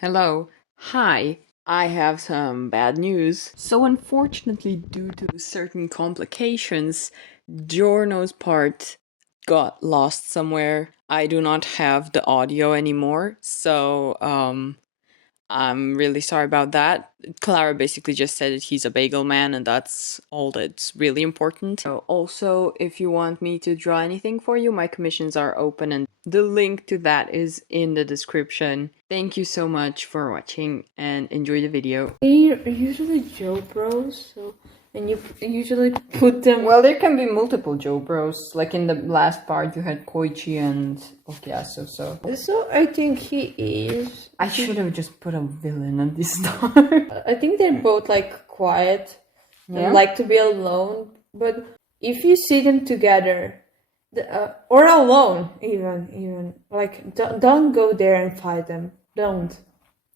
Hello. Hi. I have some bad news. So unfortunately, due to certain complications, Giorno's part got lost somewhere. I do not have the audio anymore, so I'm really sorry about that. Clara basically just said that he's a bagel man, and that's all that's really important. So also, if you want me to draw anything for you, my commissions are open, and the link to that is in the description. Thank you so much for watching, and enjoy the video. They're usually Joe Bros, and you usually put them. Well, there can be multiple Joe Bros. Like in the last part, you had Koichi and Okiasu, So I think he is. I should have just put a villain at the start. I think they're both like quiet and like to be alone. But if you see them together, or alone, even like don't go there and fight them. Don't.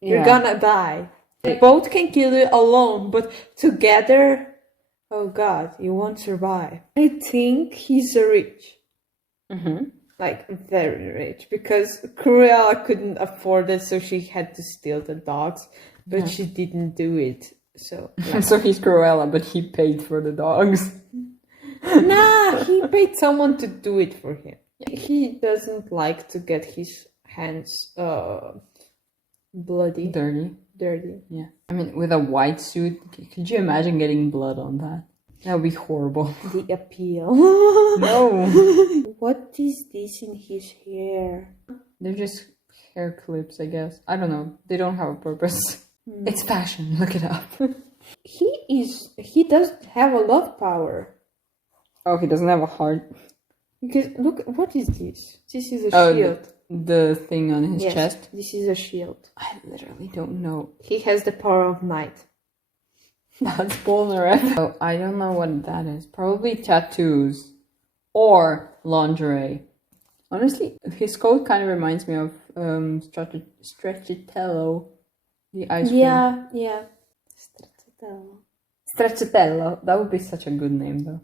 You're gonna die. They both can kill you alone, but together. Oh God, you won't survive. I think he's rich. Like, very rich. Because Cruella couldn't afford it, so she had to steal the dogs. But she didn't do it. So So he's Cruella, but he paid for the dogs. Nah, he paid someone to do it for him. He doesn't like to get his hands bloody. Dirty. Yeah. I mean, with a white suit, could you imagine getting blood on that? That would be horrible. The appeal. No. What is this in his hair? They're just hair clips, I guess. I don't know. They don't have a purpose. It's fashion. Look it up. He doesn't have a love power. Oh, he doesn't have a heart. Because look, what is this? This is a shield. The thing on his chest? This is a shield. I literally don't know. He has the power of night. That's Polnareff. Oh, I don't know what that is. Probably tattoos. Or lingerie. Honestly, his coat kind of reminds me of Stracciatello. The ice cream. Yeah. Stracciatello. Stracciatello. That would be such a good name, though.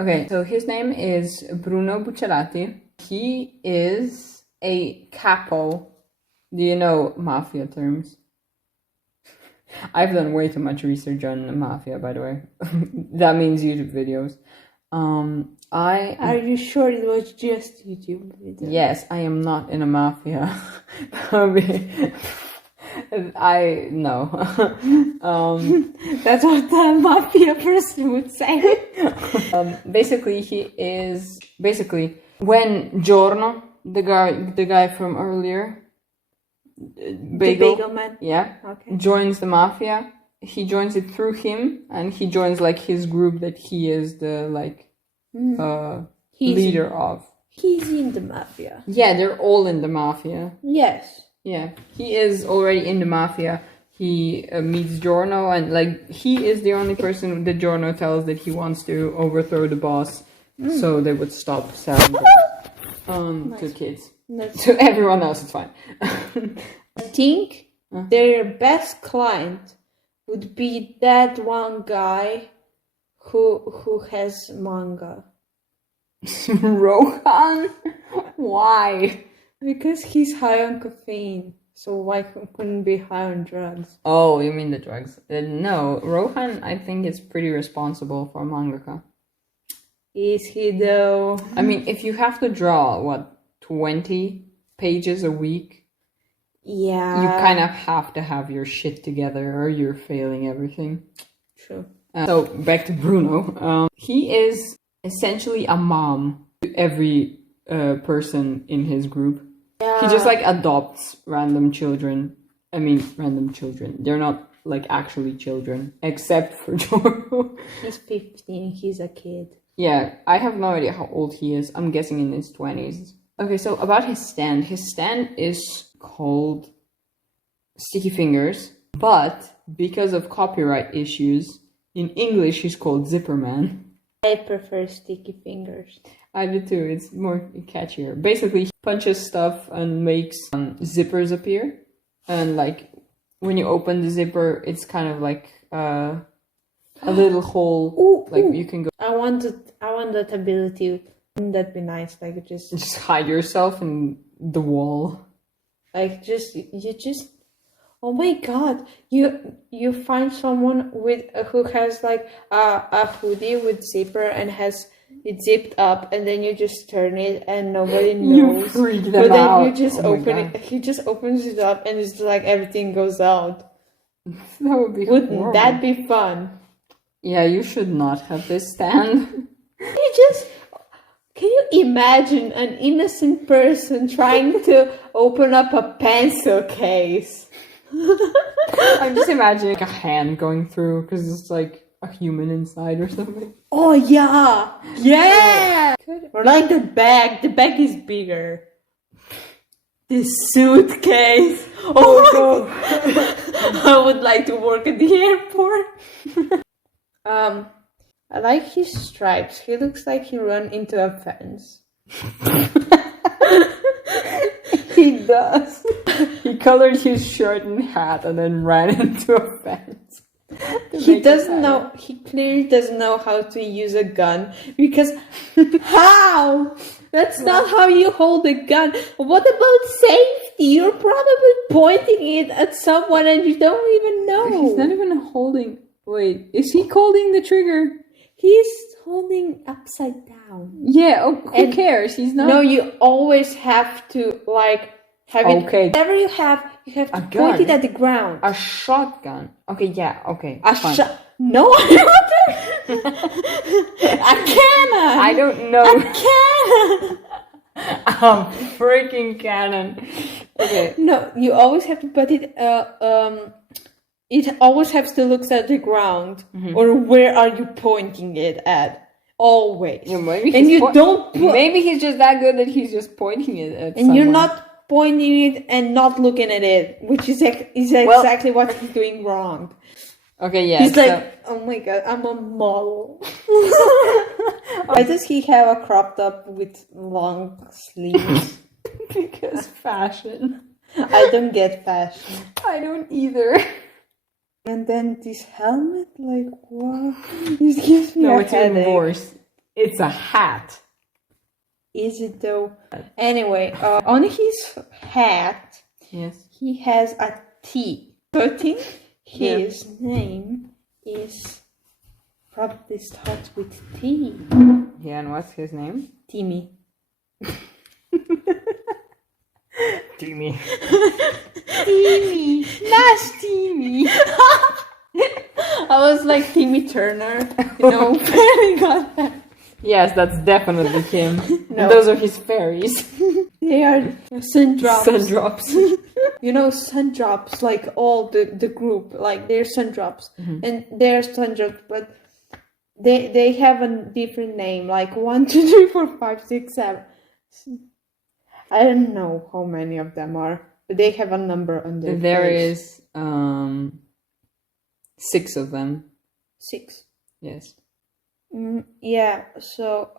Okay, so his name is Bruno Bucciarati. He is a capo. Do you know mafia terms? I've done way too much research on mafia, by the way. That means YouTube videos. Are you sure it was just YouTube videos? Yes, I am not in a mafia. I know. That's what the mafia person would say. Basically, when Giorno, the guy from earlier, Bagel man. Yeah. Okay. Joins the mafia. He joins it through him, and he joins like his group that he is the leader of. He's in the mafia. Yeah, they're all in the mafia. Yes. Yeah, he is already in the mafia. He meets Giorno, and like he is the only person that Giorno tells that he wants to overthrow the boss, so they would stop selling to kids. To everyone else, it's fine. I think their best client would be that one guy who has manga. Rohan? Why? Because he's high on caffeine. So why couldn't be high on drugs? Oh, you mean the drugs? No, Rohan, I think, is pretty responsible for mangaka. Is he though? I mean, if you have to draw, 20 pages a week? Yeah. You kind of have to have your shit together or you're failing everything. True. So, back to Bruno. He is essentially a mom to every person in his group. Yeah. He just like adopts random children. I mean, random children. They're not like actually children, except for Jojo. He's 15, he's a kid. Yeah, I have no idea how old he is. I'm guessing in his 20s. Okay, so about his stand. His stand is called Sticky Fingers, but because of copyright issues, in English he's called Zipperman. I prefer Sticky Fingers. I do too, it's more catchier. Basically, he punches stuff and makes zippers appear. And like, when you open the zipper, it's kind of like a little hole. You can go... I want that ability. Wouldn't that be nice? Like, just hide yourself in the wall. Like, you just Oh my god! You find someone with who has like a hoodie with zipper and has it zipped up, and then you just turn it and nobody knows. You freak them but then out. you just Oh my open God. it. He just opens it up, and it's like everything goes out. That would be Wouldn't horrible. that be fun? Yeah, you should not have this stand. Can you imagine an innocent person trying to open up a pencil case? I'm just imagining like a hand going through because it's like a human inside or something. Oh yeah, yeah. Or like the bag. The bag is bigger. The suitcase. Oh my god! I would like to work at the airport. I like his stripes. He looks like he ran into a fence. He does. He colored his shirt and hat and then ran into a fence. He doesn't know. He clearly doesn't know how to use a gun because how? That's not how you hold a gun. What about safety? You're probably pointing it at someone and you don't even know. He's not even holding. Wait, is he holding the trigger? He's holding upside down. Yeah, who cares? He's not. No, you always have to like have it. Okay. Whatever you have to A point gun. it at the ground. A shotgun. Okay, yeah, okay. A fine. shot. No, I don't. A cannon. I don't know. A cannon. A freaking cannon. Okay. No, you always have to put it. It always has to look at the ground, or where are you pointing it at? Always. Yeah, maybe and he's you don't. Maybe he's just that good that he's just pointing it at. And you're not pointing it and not looking at it, which is exactly what he's doing wrong. Okay, yeah. He's like, oh my god, I'm a model. Why does he have a crop top with long sleeves? Because fashion. I don't get fashion. I don't either. And then this helmet, like, what? This gives me No, a it's even headache. worse. It's a hat. Is it though? Anyway, on his hat, Yes. he has a T. So I think his name is probably starts with T. Yeah, and what's his name? Timmy. Timmy. Timmy. Nice Timmy. I was like Timmy Turner. You know, I got that. Yes, that's definitely him. No. And those are his fairies. They are sun drops. Sun drops. You know, sun drops, like all the group, like they're sun drops. And they're sun drops, but they have a different name, like 1, 2, 3, 4, 5, 6, 7. I don't know how many of them are, but they have a number on their There face. is 6 of them. 6. Yes. Yeah, so,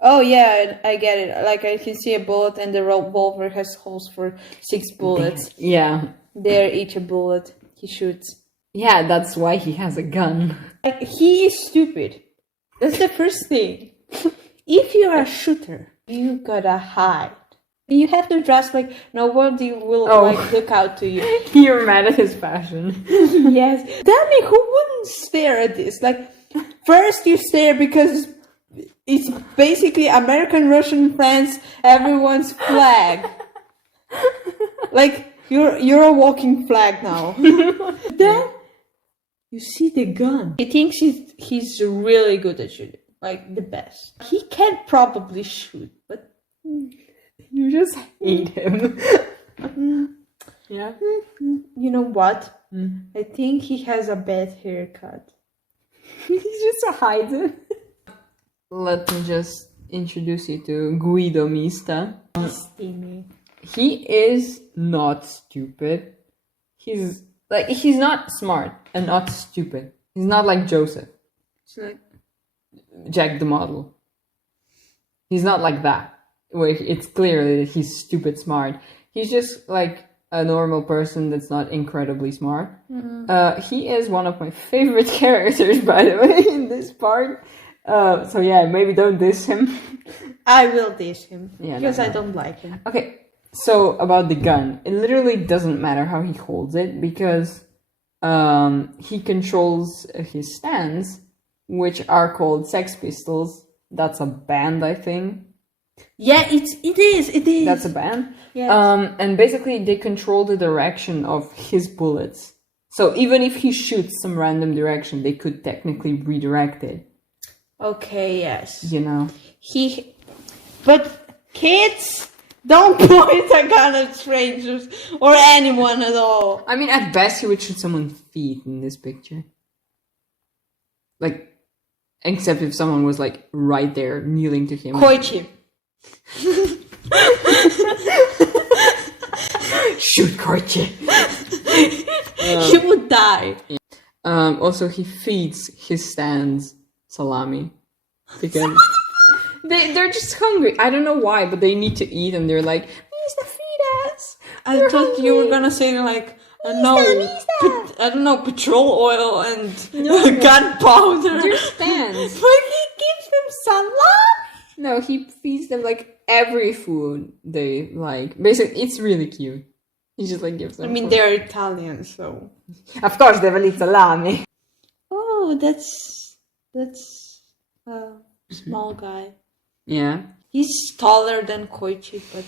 oh yeah, I get it. Like, I can see a bullet and the revolver has holes for 6 bullets. Yeah. They're each a bullet. He shoots. Yeah, that's why he has a gun. Like, he is stupid. That's the first thing. If you're a shooter, you gotta hide. You have to dress like nobody will like look out to you. You're mad at his fashion. Yes. Tell me, who wouldn't stare at this? Like, first you stare because it's basically American, Russian, France, everyone's flag. Like, you're a walking flag now. Then you see the gun. He thinks he's really good at shooting, like the best. He can probably shoot, but You just hate him. Yeah. you know what? I think he has a bad haircut. He just hides it. Let me just introduce you to Guido Mista. Steamy. He is not stupid. He's not smart and not stupid. He's not like Joseph. It's like, Jack the model. He's not like that, where it's clear that he's stupid smart. He's just like a normal person that's not incredibly smart. He is one of my favorite characters, by the way, in this part. So yeah, maybe don't diss him. I will diss him Yeah, because no. I don't like him. Okay, So about the gun, it literally doesn't matter how he holds it because he controls his stands, which are called Sex Pistols. That's a band, I think. Yeah, it is. That's a band. Yes. And basically they control the direction of his bullets. So even if he shoots some random direction, they could technically redirect it. Okay, yes. You know. But kids, don't point a gun at strangers or anyone at all. I mean, at best, he would shoot someone's feet in this picture. Like, except if someone was, like, right there, kneeling to him. Koichi. Shoot Koichi! He would die. Also, he feeds his stands salami. Because they're just hungry. I don't know why, but they need to eat, and they're like, Mr. feed us! I thought you were gonna say, like, I don't know, petrol oil and gunpowder. They're stands. But he gives them salami. No, he feeds them, like, every food they like. Basically, it's really cute. He just, like, gives them I mean, food. they're Italian, so... Of course, they will eat salami. Oh, that's a small guy. Yeah. He's taller than Koichi, but...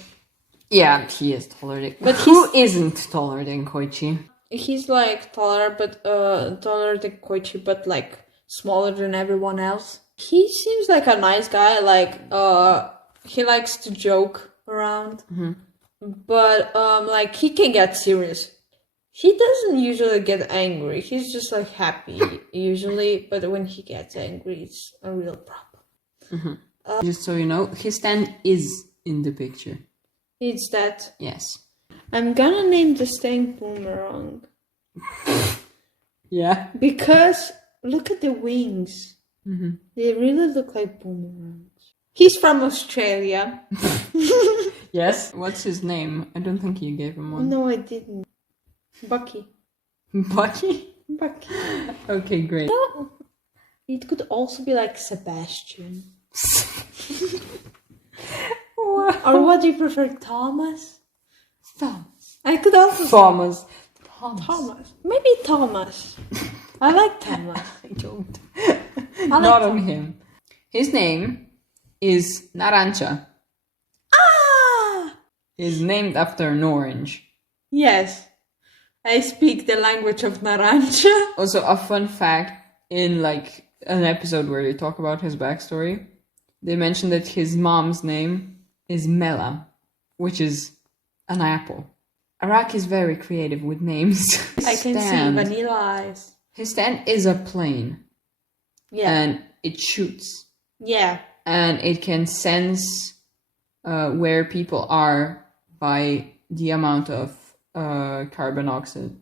Yeah, he is taller than... But who isn't taller than Koichi? He's, like, taller than Koichi, but, like, smaller than everyone else. He seems like a nice guy, like, he likes to joke around. Mm-hmm. But, like, he can get serious. He doesn't usually get angry. He's just, like, happy, usually. But when he gets angry, it's a real problem. Mm-hmm. Just so you know, his stand is in the picture. It's that. Yes. I'm gonna name the stand Boomerang. Yeah. Because, look at the wings. Mm-hmm. They really look like boomerangs. He's from Australia. Yes. What's his name? I don't think you gave him one. No, I didn't. Bucky. Bucky? Bucky. Okay, great. No. It could also be like Sebastian. Or what do you prefer, Thomas? Thomas. I could also Thomas. Thomas. Maybe Thomas. I like Thomas. I don't. Like Not on him. His name is Narancha. Ah! He's named after an orange. Yes. I speak the language of Narancha. Also, a fun fact, in like an episode where they talk about his backstory, they mention that his mom's name is Mela, which is an apple. Arak is very creative with names. I can see Vanilla Eyes. His stand is a plane. Yeah. And it shoots. Yeah. And it can sense where people are by the amount of carbon oxide.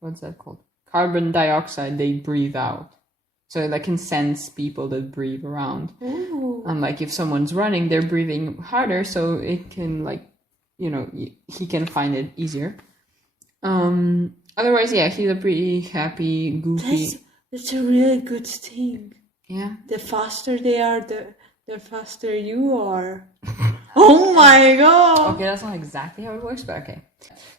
What's that called? Carbon dioxide they breathe out. So it can sense people that breathe around. Ooh. And like if someone's running, they're breathing harder, so it can he can find it easier. Otherwise, yeah, he's a pretty happy, goofy. That's a really good thing. Yeah. The faster they are, the faster you are. Oh my god! Okay, that's not exactly how it works, but okay.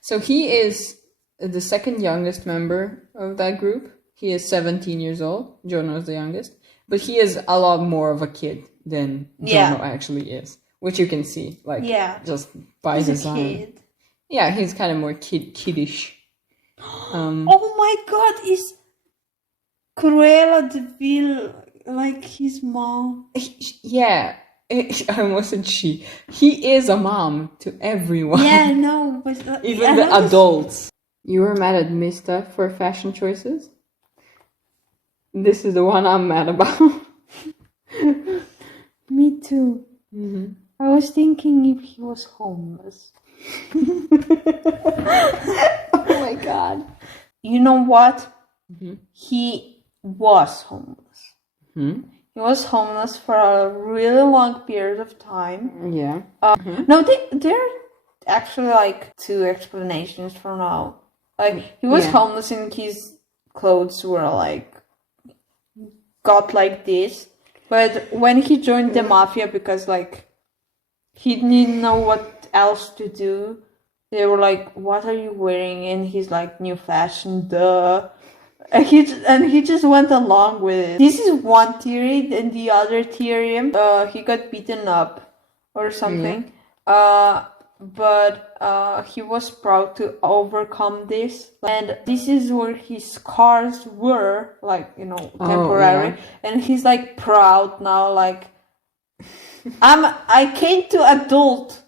So he is the second youngest member of that group. He is 17 years old. Jono is the youngest. But he is a lot more of a kid than Jono actually is. Which you can see, just by design. He's a kid. Yeah, he's kind of more kiddish. Oh my god, is Cruella de Vil like his mom? Yeah, I almost said she. He is a mom to everyone. Yeah, no, but even the adults. You were mad at Mista for fashion choices? This is the one I'm mad about. Me too. Mm-hmm. I was thinking if he was homeless. Oh my god. You know what? Mm-hmm. He was homeless. Mm-hmm. He was homeless for a really long period of time. Yeah. No, there are actually like two explanations for now. Like he was homeless and his clothes were like got like this. But when he joined the mafia, because like he didn't know what else to do. They were like, "What are you wearing?" And he's like, "New fashion, duh." And he just went along with it. This is one theory. Then the other theory, he got beaten up or something. But he was proud to overcome this, and this is where his scars were, like, temporary. And he's like proud now, like, I came to adult.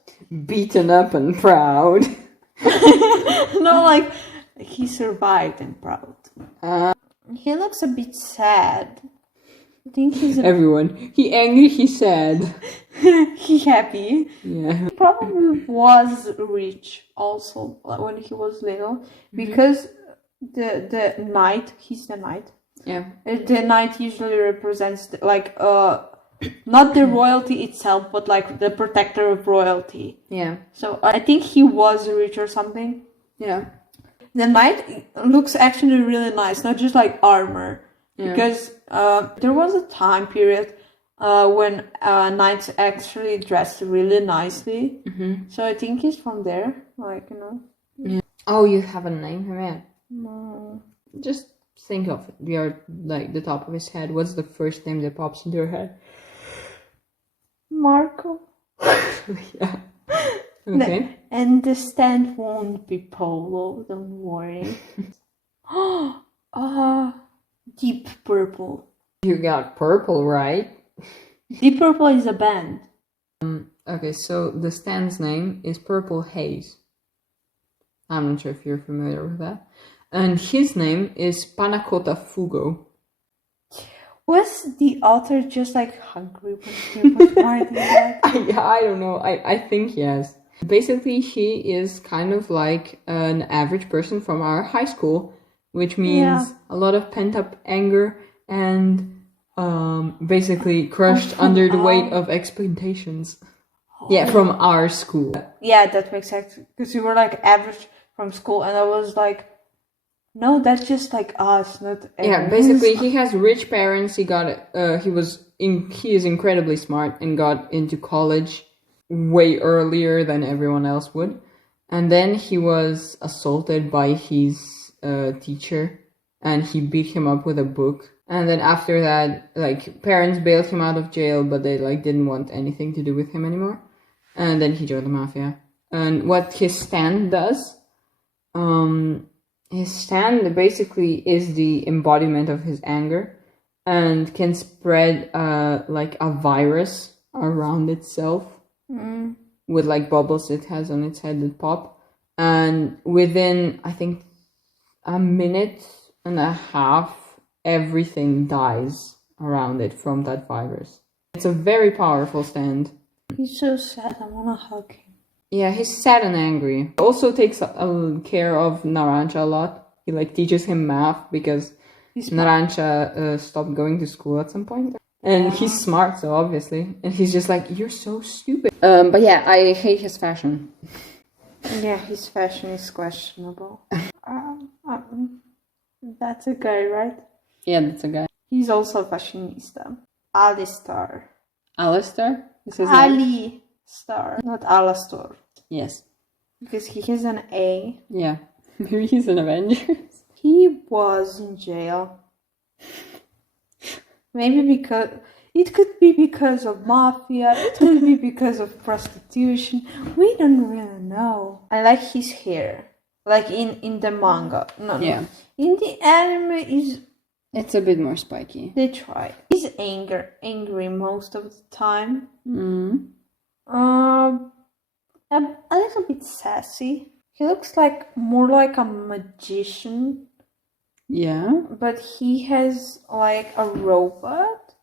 Beaten up and proud. No, like, he survived and proud. He looks a bit sad. I think he's everyone. He angry, he sad. he happy. Yeah. He probably was rich also when he was little, because the knight, he's the knight. Yeah. The knight usually represents not the royalty itself, but like the protector of royalty. Yeah. So I think he was rich or something. Yeah. The knight looks actually really nice, not just like armor. Yeah. Because there was a time period when knights actually dressed really nicely. Mm-hmm. So I think he's from there, like, Yeah. Oh, you haven't named him yet? No. Just think of your, like, the top of his head. What's the first name that pops into your head? Marco. Yeah. Okay. And the stand won't be Polo, don't worry. Deep Purple. You got Purple, right? Deep Purple is a band. Okay, so the stand's name is Purple Haze. I'm not sure if you're familiar with that. And his name is Panacota Fugo. Was the author just like hungry when he was writing that? I don't know. I think yes. Basically, he is kind of like an average person from our high school, which means a lot of pent-up anger and basically crushed under the weight of expectations. Yeah, from our school. Yeah, that makes sense. Because we were like average from school, and I was like, no, that's just like us, not everyone. Yeah, basically he has rich parents. He is incredibly smart and got into college way earlier than everyone else would. And then he was assaulted by his teacher, and he beat him up with a book. And then after that, like, parents bailed him out of jail, but they like didn't want anything to do with him anymore. And then he joined the mafia. And what his stand does, his stand basically is the embodiment of his anger and can spread like a virus around itself with like bubbles it has on its head that pop. And within, I think, a minute and a half, everything dies around it from that virus. It's a very powerful stand. He's so sad. I want to hug him. Yeah, he's sad and angry. Also takes care of Narancia a lot. He like teaches him math because Narancia stopped going to school at some point. And he's smart, so obviously. And he's just like, you're so stupid. But yeah, I hate his fashion. Yeah, his fashion is questionable. That's a guy, right? Yeah, that's a guy. He's also a fashionista. Alistar. Alistair? Ali Star, not Alastor. Yes. Because he has an A. Yeah. Maybe he's an Avengers. He was in jail. Maybe because... It could be because of mafia. It could be because of prostitution. We don't really know. I like his hair. Like in the manga. No. In the anime it's a bit more spiky. They try. He's angry most of the time. A little bit sassy. He looks like more like a magician. Yeah. But he has like a robot.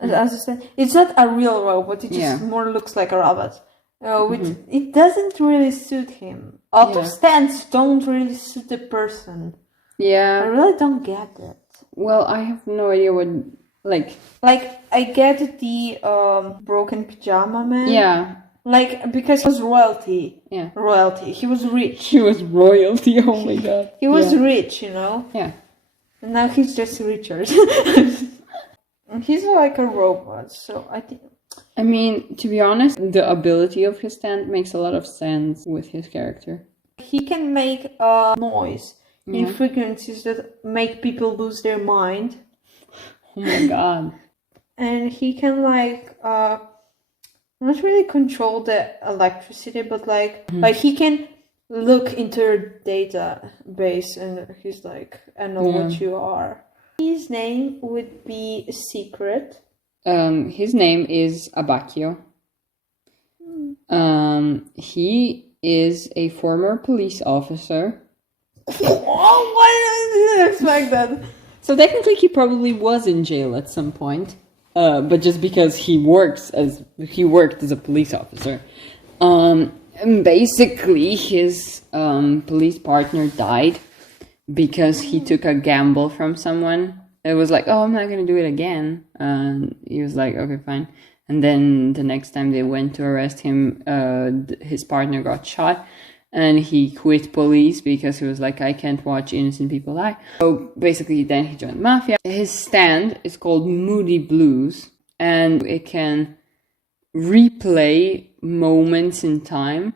As I said, it's not a real robot. It just more looks like a robot. Which it doesn't really suit him. Auto stands don't really suit the person. Yeah. I really don't get it. Well, I have no idea what, like I get the broken pajama man. Yeah. Like, because he was royalty. Yeah. Royalty. He was rich. He was royalty, oh my god. He was rich, you know? Yeah. And now he's just richer. He's like a robot, so I think... I mean, to be honest, the ability of his stand makes a lot of sense with his character. He can make a noise in Yeah. frequencies that make people lose their mind. Oh my god. And he can not really control the electricity, but like he can look into your database and he's like, I know what you are. His name would be Secret. His name is Abacchio. He is a former police officer. Oh, why did I expect that? So technically he probably was in jail at some point. But just because he worked as a police officer. And basically his police partner died because he took a gamble from someone. It was like, oh, I'm not gonna do it again. And he was like, okay, fine. And then the next time they went to arrest him, his partner got shot. And he quit police because he was like, I can't watch innocent people die. So basically then he joined mafia. His stand is called Moody Blues. And it can replay moments in time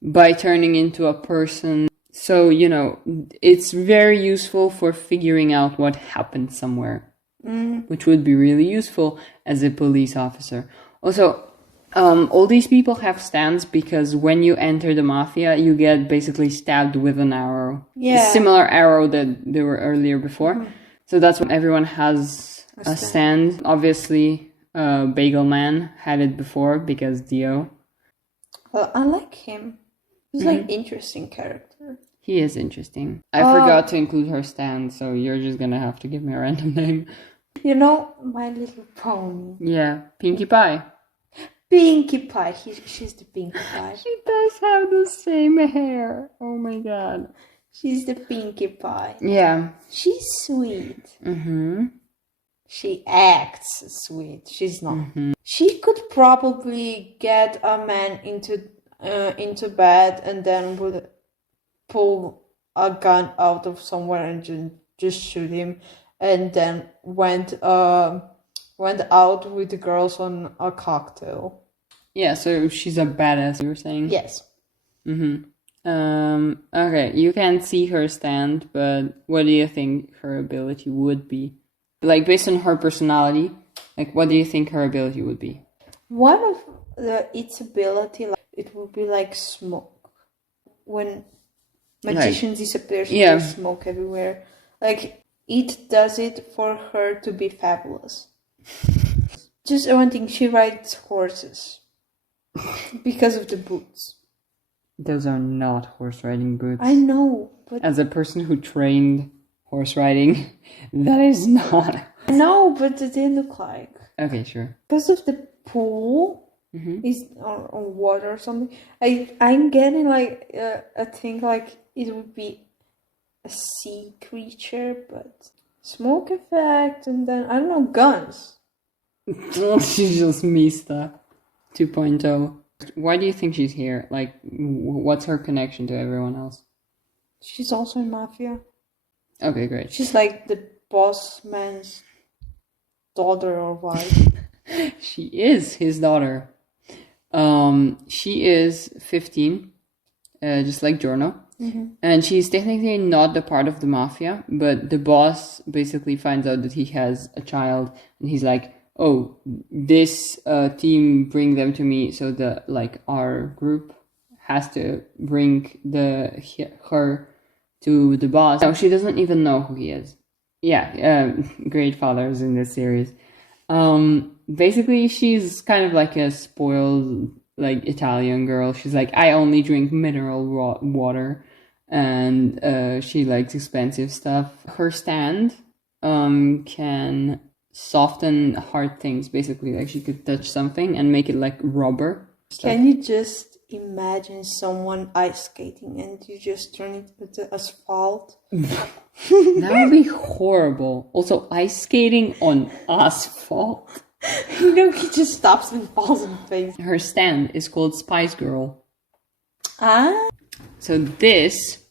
by turning into a person. So, you know, it's very useful for figuring out what happened somewhere. Which would be really useful as a police officer. Also, all these people have stands because when you enter the mafia, you get basically stabbed with an arrow. Yeah. A similar arrow that they were earlier before. So that's when everyone has a stand. Obviously, Bagel Man had it before because Dio. Well, I like him. He's like interesting character. He is interesting. I forgot to include her stand, so you're just gonna have to give me a random name. You know, My Little Pony. Yeah, Pinkie Pie. Pinkie Pie. She's the Pinkie Pie. She does have the same hair. Oh my god. She's the Pinkie Pie. Yeah. She's sweet. She acts sweet. She's not. She could probably get a man into bed and then would pull a gun out of somewhere and just shoot him, and then went out with the girls on a cocktail. Yeah, so she's a badass, you were saying? Yes. Okay, you can't see her stand, but what do you think her ability would be? Like, based on her personality, like, what do you think her ability would be? One of its ability, it would be like smoke. When magicians disappear, there's smoke everywhere. Like, it does it for her to be fabulous. Just one thing, she rides horses. Because of the boots. Those are not horse riding boots. I know, but... As a person who trained horse riding, that is not... No, but they look like... Okay, sure. Because of the pool is on water or something, I'm getting like a thing like it would be a sea creature, but smoke effect, and then, I don't know, guns. She's just Mista 2.0. Why do you think she's here? Like, what's her connection to everyone else? She's also in Mafia. Okay, great. She's like the boss man's daughter or wife. She is his daughter. She is 15, just like Giorno. And she's technically not the part of the mafia, but the boss basically finds out that he has a child, and he's like, oh, this team, bring them to me, so that, like, our group has to bring her to the boss. No, she doesn't even know who he is. Yeah, great fathers in this series. Basically, she's kind of like a spoiled, like, Italian girl. She's like, I only drink mineral water, and she likes expensive stuff. Her stand can soften hard things, basically. Like, she could touch something and make it like rubber stuff. Can you just imagine someone ice skating and you just turn it into asphalt? That would be horrible. Also, ice skating on asphalt. You know, he just stops and falls in face. Her stand is called Spice Girl. Ah? So this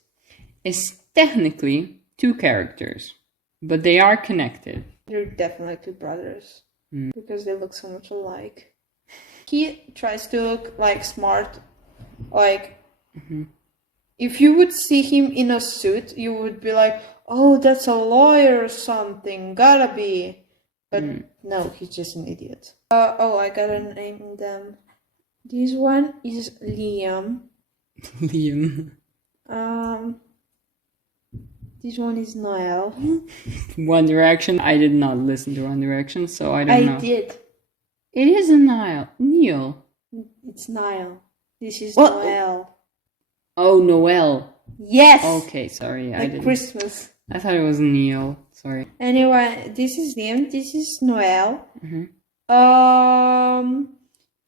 is technically two characters, but they are connected. They're definitely two brothers. Because they look so much alike. He tries to look like smart, like if you would see him in a suit, you would be like, oh, that's a lawyer or something, gotta be. But no, he's just an idiot. I gotta name them. This one is Liam. Liam. This one is Noel. One Direction. I did not listen to One Direction, so I don't know. I did. It is a Neil. It's Niall. This is Noel. Oh, Noel. Yes. Okay, sorry. Like I didn't. Christmas. I thought it was Neil. Sorry. Anyway, this is Liam. This is Noel.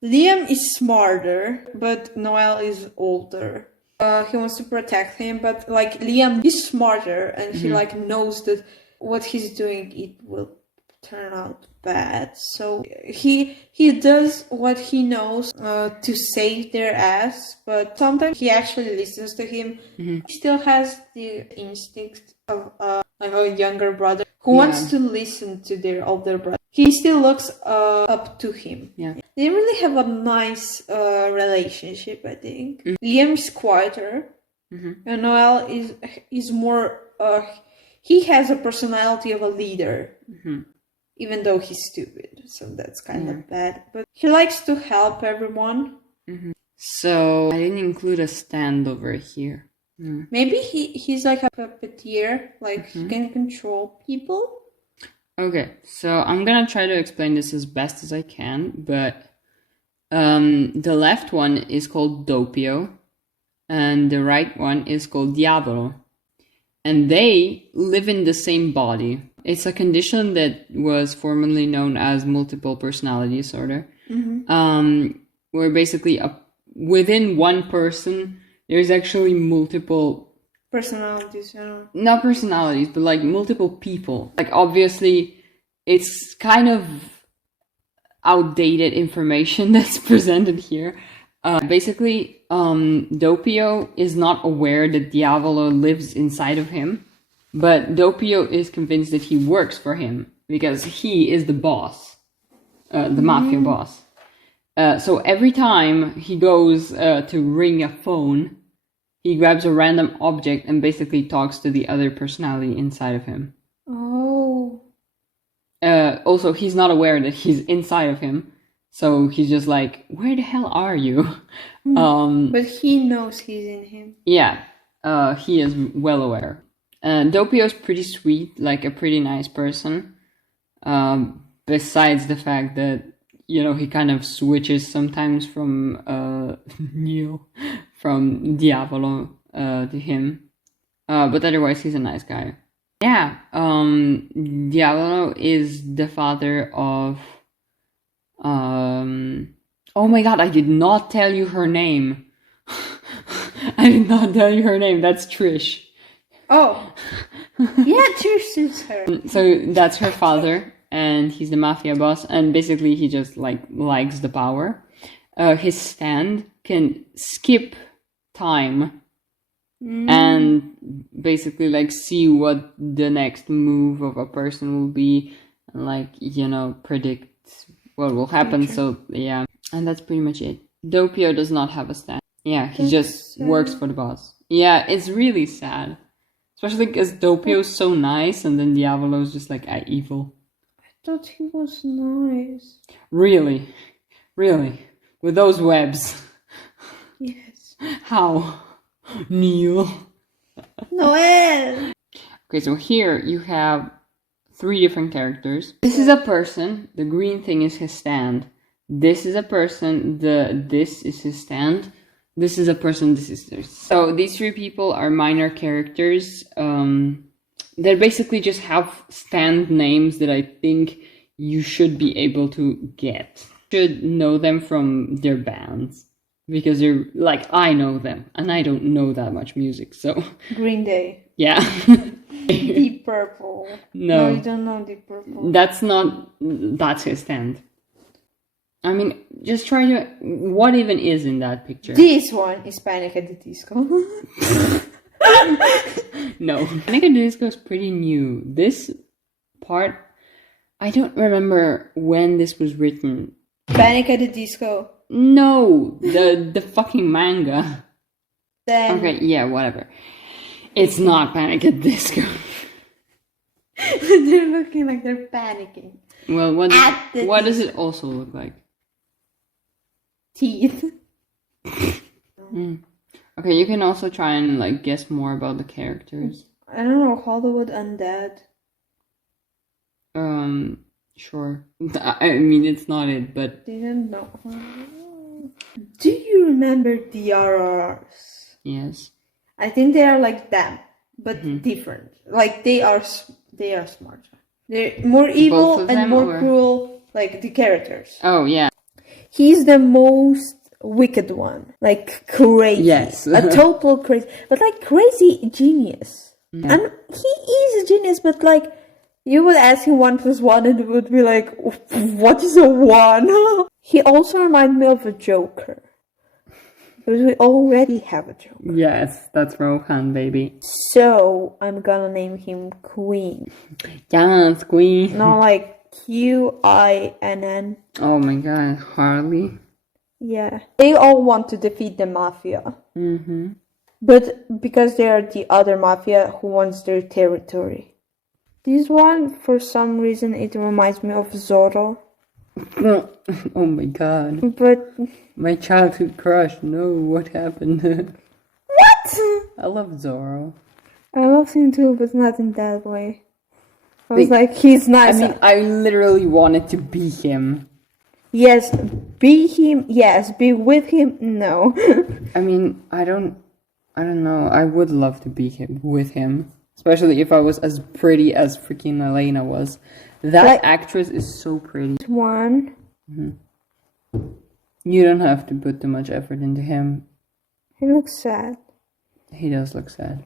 Liam is smarter, but Noel is older. He wants to protect him, but like Liam is smarter, and he like knows that what he's doing it will turn out bad. So he does what he knows to save their ass, but sometimes he actually listens to him. He still has the instinct of like a younger brother who wants to listen to their older brother. He still looks up to him. Yeah. They really have a nice relationship, I think. Liam is quieter, and Noel is more. He has a personality of a leader, even though he's stupid. So that's kind of bad. But he likes to help everyone. So I didn't include a stand over here. Maybe he's like a puppeteer, like he can control people. Okay, so I'm gonna try to explain this as best as I can, but the left one is called Doppio, and the right one is called Diavolo, and they live in the same body. It's a condition that was formerly known as multiple personality disorder, where basically within one person there's actually multiple personalities, not personalities, but like multiple people. Like obviously it's kind of outdated information that's presented here. Basically Doppio is not aware that Diavolo lives inside of him, but Doppio is convinced that he works for him because he is the boss, the mafia boss. So every time he goes to ring a phone, he grabs a random object and basically talks to the other personality inside of him. Oh. Also, he's not aware that he's inside of him, so he's just like, where the hell are you? But he knows he's in him. Yeah, he is well aware. Doppio is pretty sweet, like a pretty nice person. Besides the fact that, you know, he kind of switches sometimes from Neil, from Diavolo to him. But otherwise, he's a nice guy. Yeah, Diavolo is the father of... oh my god, I did not tell you her name. I did not tell you her name. That's Trish. Oh. Yeah, Trish is her. So that's her father, and he's the mafia boss, and basically he just likes the power. His stand can skip time and basically see what the next move of a person will be, and predict what will happen. So yeah, and that's pretty much it. Doppio does not have a stand. Yeah, he just works for the boss. Yeah, it's really sad, especially because Doppio is so nice, and then Diavolo is just evil. I thought he was nice. Really, with those webs. Yes. How? Neil. Noel. Okay, so here you have 3 different characters. This is a person. The green thing is his stand. This is a person. This is his stand. This is a person. This is theirs. So these 3 people are minor characters. They basically just have stand names that I think you should be able to get. You should know them from their bands. Because they're I know them, and I don't know that much music, so... Green Day. Yeah. Deep Purple. No, you don't know Deep Purple. That's his stand. I mean, just try to... What even is in that picture? This one is Panic at the Disco. No. Panic at the Disco is pretty new. This part... I don't remember when this was written. Panic at the Disco. No, the fucking manga. Then Okay, yeah, whatever. It's not Panic at the Disco. they're looking like they're panicking. Well, what At the does it also look like? Teeth. Okay, you can also try and like guess more about the characters. I don't know, Hollywood Undead. Sure. I mean, it's not it, but Didn't know. Do you remember the RRRs? yes. I think they are like them, but different. Like they are smarter. They're more evil and them, more cruel, like the characters. Oh yeah. He's the most wicked one, like crazy. Yes. A total crazy, but like crazy genius. Yeah. And he is a genius, but like you would ask him 1 + 1 and it would be like, what is a 1? He also reminds me of a Joker. Because we already have a Joker. Yes, that's Rohan, baby. So I'm gonna name him Queen. Yes, Queen. No, like Quinn. Oh my god, Harley. Yeah. They all want to defeat the mafia. Mm-hmm. But because they are the other mafia who wants their territory. This one, for some reason, it reminds me of Zorro. Oh my god. But My childhood crush. No, what happened? what? I love Zorro. I love him too, but not in that way. I was like, he's nice. I mean, I literally wanted to be him. Yes, be him. Yes, be with him. No. I mean, I don't know. I would love to be with him. Especially if I was as pretty as freaking Elena was. That like, actress is so pretty. One. You don't have to put too much effort into him. He looks sad. He does look sad.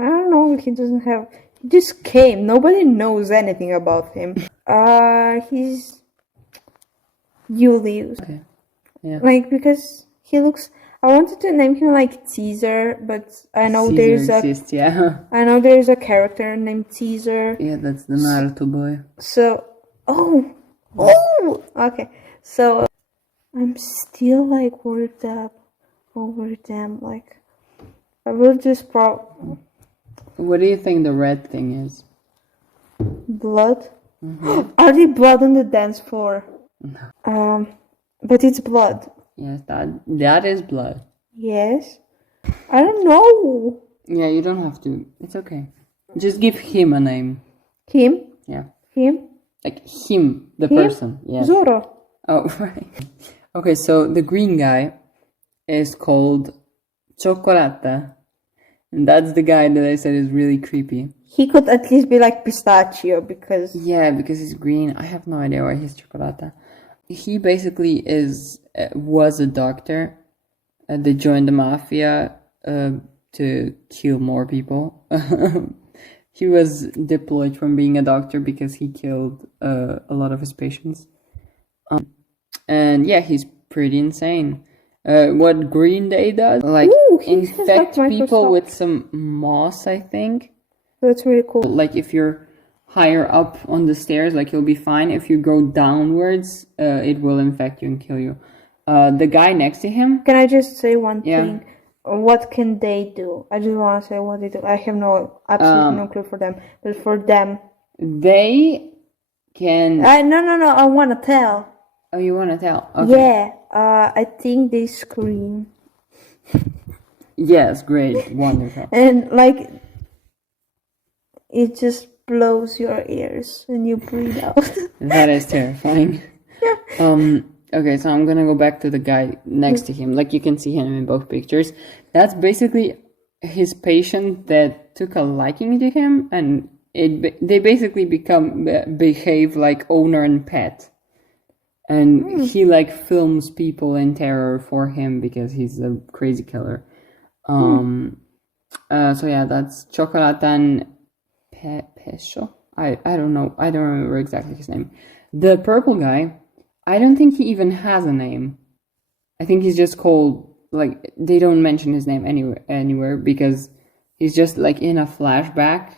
I don't know. He doesn't have. He just came. Nobody knows anything about him. He's Julius. Okay. Yeah. Like because he looks. I wanted to name him like Caesar, but I know Caesar exists, yeah. I know there's a character named Caesar. Yeah, that's the Naruto boy. So, okay. So, I'm still like worked up over them. Like, I will just What do you think the red thing is? blood. Are they blood on the dance floor? No. But it's blood. Yes, that is blood. Yes. I don't know. Yeah, you don't have to. It's okay. Just give him a name. Him? Yeah. Him? Like him, the person. Yeah. Zorro. Oh, right. Okay, so the green guy is called Chocolata. And that's the guy that I said is really creepy. He could at least be like Pistachio because... Yeah, because he's green. I have no idea why he's Chocolata. He basically was a doctor. They joined the mafia to kill more people. He was deployed from being a doctor because he killed a lot of his patients. And yeah, he's pretty insane. What Green Day does, like infect people with some moss, I think. That's really cool. Like if you're higher up on the stairs, like you'll be fine. If you go downwards, it will infect you and kill you. The guy next to him. Can I just say one thing? What can they do? I just want to say what they do. I have absolutely no clue for them. But for them, they can. No. I want to tell. Oh, you want to tell? Okay. Yeah. I think they scream. Yes, great, wonderful. And like, it just blows your ears and you breathe out. That is terrifying. Okay, so I'm gonna go back to the guy next to him. Like you can see him in both pictures. That's basically his patient that took a liking to him, and they basically behave like owner and pet. And he like films people in terror for him because he's a crazy killer. So yeah, that's Chocolatan Pesho. I don't know. I don't remember exactly his name. The purple guy, I don't think he even has a name. I think he's just called, like, they don't mention his name anywhere because he's just like in a flashback.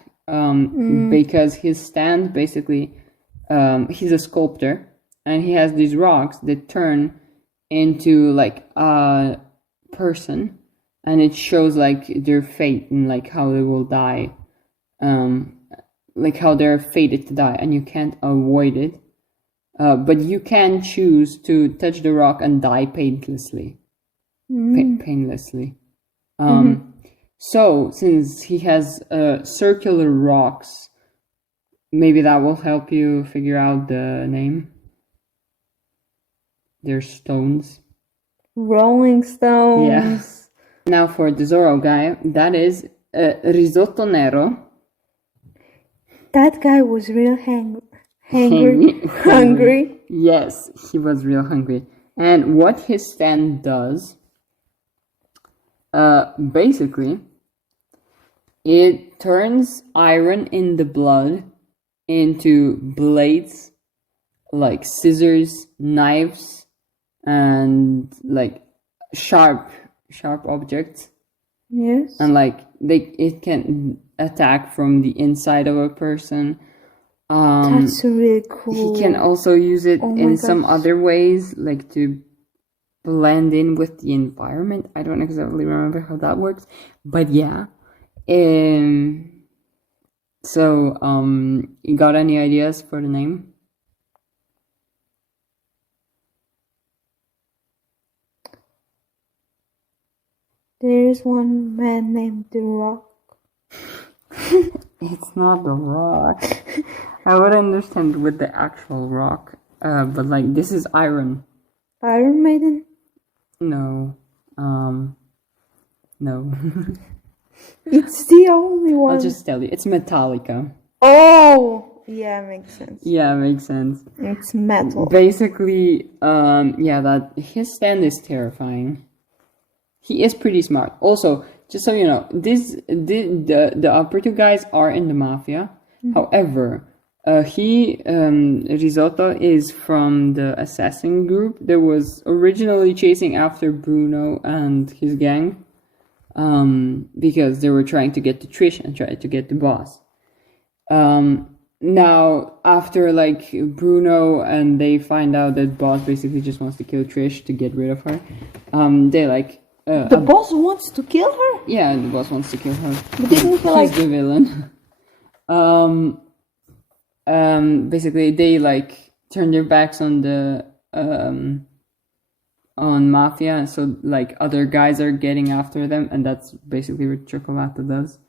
Because his stand basically, he's a sculptor. and he has these rocks that turn into like a person, and it shows like their fate and like how they will die, like how they're fated to die, and you can't avoid it. But you can choose to touch the rock and die painlessly. Painlessly. So, since he has circular rocks, maybe that will help you figure out the name. They're stones. Rolling Stones. Yeah. Now for the Zorro guy, that is Risotto Nero. That guy was real hungry. Yes, he was real hungry. And what his stand does, basically, it turns iron in the blood into blades, like scissors, knives, and like sharp objects. Yes. And like it can attack from the inside of a person. That's really cool. He can also use it in some other ways, like to blend in with the environment. I don't exactly remember how that works, but yeah. So, you got any ideas for the name? There's one man named The Rock. It's not The Rock. I would understand with the actual rock, but like this is Iron. Iron Maiden? No. No. It's the only one. I'll just tell you. It's Metallica. Oh! Yeah, makes sense. Yeah, makes sense. It's metal. Basically, that his stand is terrifying. He is pretty smart. Also, just so you know, the upper two guys are in the mafia. However, Risotto is from the assassin group that was originally chasing after Bruno and his gang, because they were trying to get to Trish and try to get the boss. Now, after like Bruno and they find out that boss basically just wants to kill Trish to get rid of her, they like. The boss wants to kill her? Yeah, the boss wants to kill her. But didn't he like... He's the villain. Basically, they like turn their backs on the on mafia, so like other guys are getting after them, and that's basically what Cioccolata does.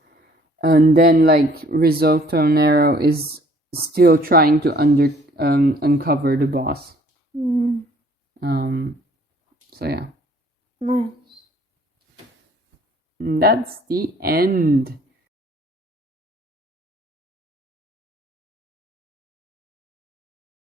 And then like Risotto Nero is still trying to uncover the boss. So yeah. Nice. That's the end.